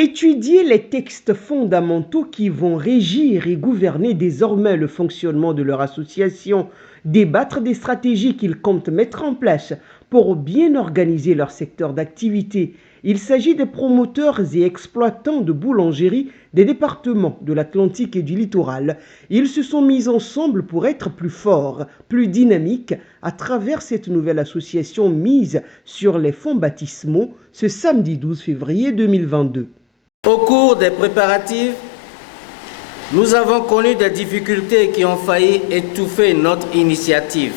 Étudier les textes fondamentaux qui vont régir et gouverner désormais le fonctionnement de leur association, débattre des stratégies qu'ils comptent mettre en place pour bien organiser leur secteur d'activité. Il s'agit des promoteurs et exploitants de boulangeries des départements de l'Atlantique et du littoral. Ils se sont mis ensemble pour être plus forts, plus dynamiques à travers cette nouvelle association mise sur les fonds baptismaux ce samedi 12 février 2022. Au cours des préparatifs, nous avons connu des difficultés qui ont failli étouffer notre initiative.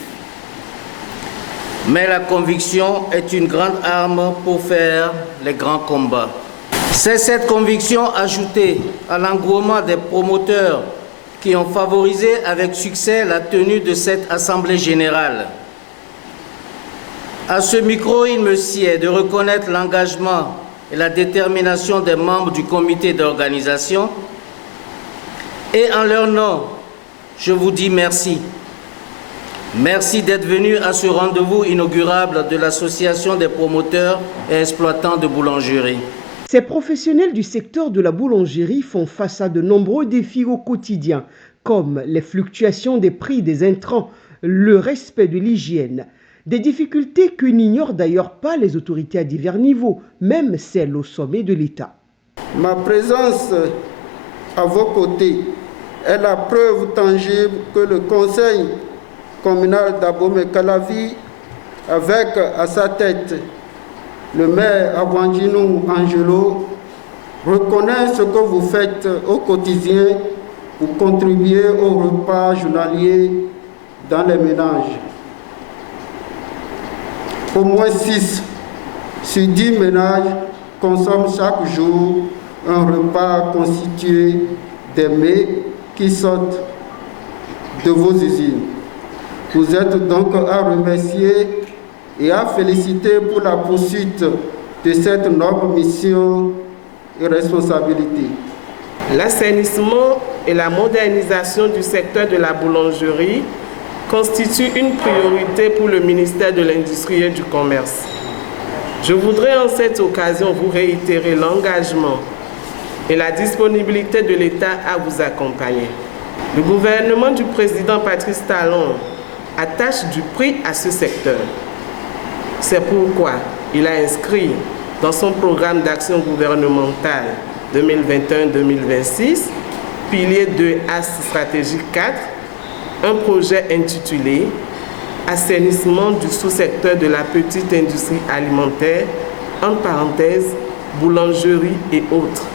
Mais la conviction est une grande arme pour faire les grands combats. C'est cette conviction ajoutée à l'engouement des promoteurs qui ont favorisé avec succès la tenue de cette Assemblée générale. À ce micro, il me sied de reconnaître l'engagement et la détermination des membres du comité d'organisation. Et en leur nom, je vous dis merci. Merci d'être venus à ce rendez-vous inaugurable de l'Association des promoteurs et exploitants de boulangerie. Ces professionnels du secteur de la boulangerie font face à de nombreux défis au quotidien, comme les fluctuations des prix des intrants, le respect de l'hygiène. Des difficultés que n'ignorent d'ailleurs pas les autorités à divers niveaux, même celles au sommet de l'État. Ma présence à vos côtés est la preuve tangible que le conseil communal d'Abomey-Calavi, avec à sa tête le maire Abouandjinou Angelo, reconnaît ce que vous faites au quotidien pour contribuer au repas journalier dans les ménages. Au moins 6 sur 10 ménages consomment chaque jour un repas constitué des mets qui sortent de vos usines. Vous êtes donc à remercier et à féliciter pour la poursuite de cette noble mission et responsabilité. L'assainissement et la modernisation du secteur de la boulangerie constituent une priorité pour le ministère de l'Industrie et du Commerce. Je voudrais en cette occasion vous réitérer l'engagement et la disponibilité de l'État à vous accompagner. Le gouvernement du président Patrice Talon attache du prix à ce secteur. C'est pourquoi il a inscrit dans son programme d'action gouvernementale 2021-2026, pilier 2A stratégique 4, un projet intitulé « Assainissement du sous-secteur de la petite industrie alimentaire », en parenthèse, boulangerie et autres.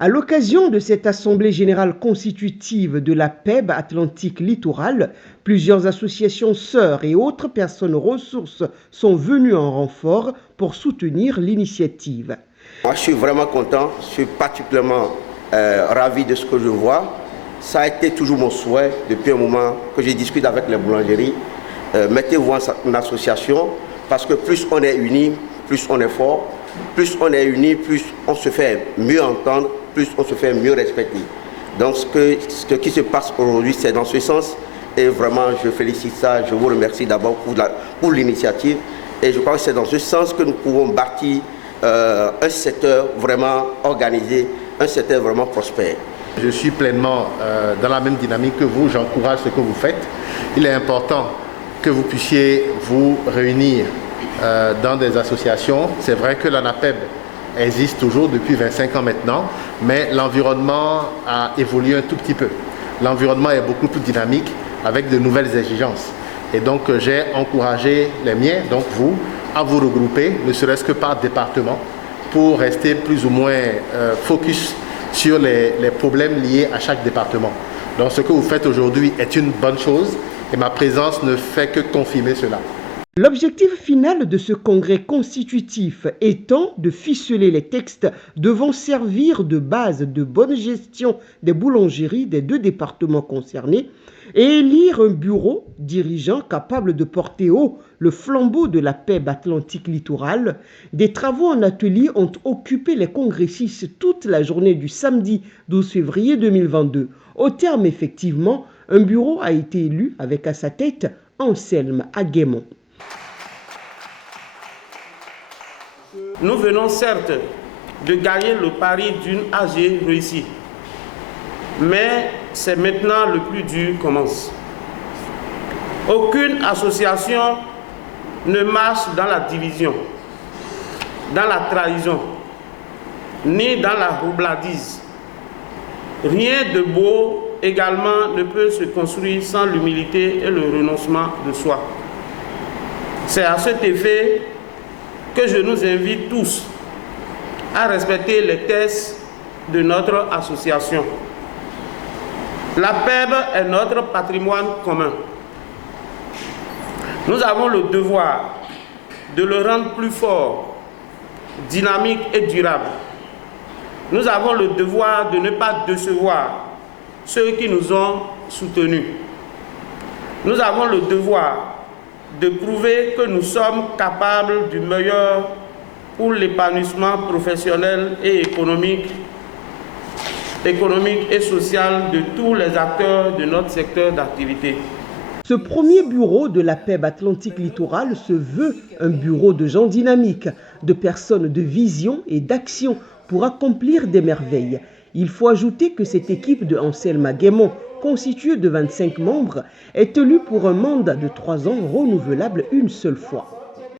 À l'occasion de cette assemblée générale constitutive de la PEB Atlantique Littoral, plusieurs associations sœurs et autres personnes ressources sont venues en renfort pour soutenir l'initiative. Moi, je suis vraiment content, je suis particulièrement ravi de ce que je vois. Ça a été toujours mon souhait depuis un moment que je discute avec les boulangeries. Mettez-vous en association parce que plus on est unis, plus on est fort. Plus on est unis, plus on se fait mieux entendre, plus on se fait mieux respecter. Donc ce qui se passe aujourd'hui, c'est dans ce sens. Et vraiment, je félicite ça. Je vous remercie d'abord pour l'initiative. Et je crois que c'est dans ce sens que nous pouvons bâtir un secteur vraiment organisé, un secteur vraiment prospère. Je suis pleinement dans la même dynamique que vous. J'encourage ce que vous faites. Il est important que vous puissiez vous réunir dans des associations. C'est vrai que l'ANAPEB existe toujours depuis 25 ans maintenant, mais l'environnement a évolué un tout petit peu. L'environnement est beaucoup plus dynamique avec de nouvelles exigences. Et donc j'ai encouragé les miens, donc vous, à vous regrouper, ne serait-ce que par département, pour rester plus ou moins focus sur les problèmes liés à chaque département. Donc ce que vous faites aujourd'hui est une bonne chose et ma présence ne fait que confirmer cela. L'objectif final de ce congrès constitutif étant de ficeler les textes devant servir de base de bonne gestion des boulangeries des deux départements concernés et élire un bureau dirigeant capable de porter haut le flambeau de la PEB Atlantique Littoral. Des travaux en atelier ont occupé les congressistes toute la journée du samedi 12 février 2022. Au terme, effectivement, un bureau a été élu avec à sa tête Anselme Aguémon. Nous venons certes de gagner le pari d'une AG réussie. Mais c'est maintenant le plus dur commence. Aucune association ne marche dans la division, dans la trahison, ni dans la roubladise. Rien de beau également ne peut se construire sans l'humilité et le renoncement de soi. C'est à cet effet que je nous invite tous à respecter les textes de notre association. La PEB est notre patrimoine commun. Nous avons le devoir de le rendre plus fort, dynamique et durable. Nous avons le devoir de ne pas décevoir ceux qui nous ont soutenus. Nous avons le devoir de prouver que nous sommes capables du meilleur pour l'épanouissement professionnel et économique et social de tous les acteurs de notre secteur d'activité. Ce premier bureau de la PEB Atlantique Littoral se veut un bureau de gens dynamiques, de personnes de vision et d'action pour accomplir des merveilles. Il faut ajouter que cette équipe de Anselme Guémon, constituée de 25 membres, est élue pour un mandat de 3 ans renouvelable une seule fois.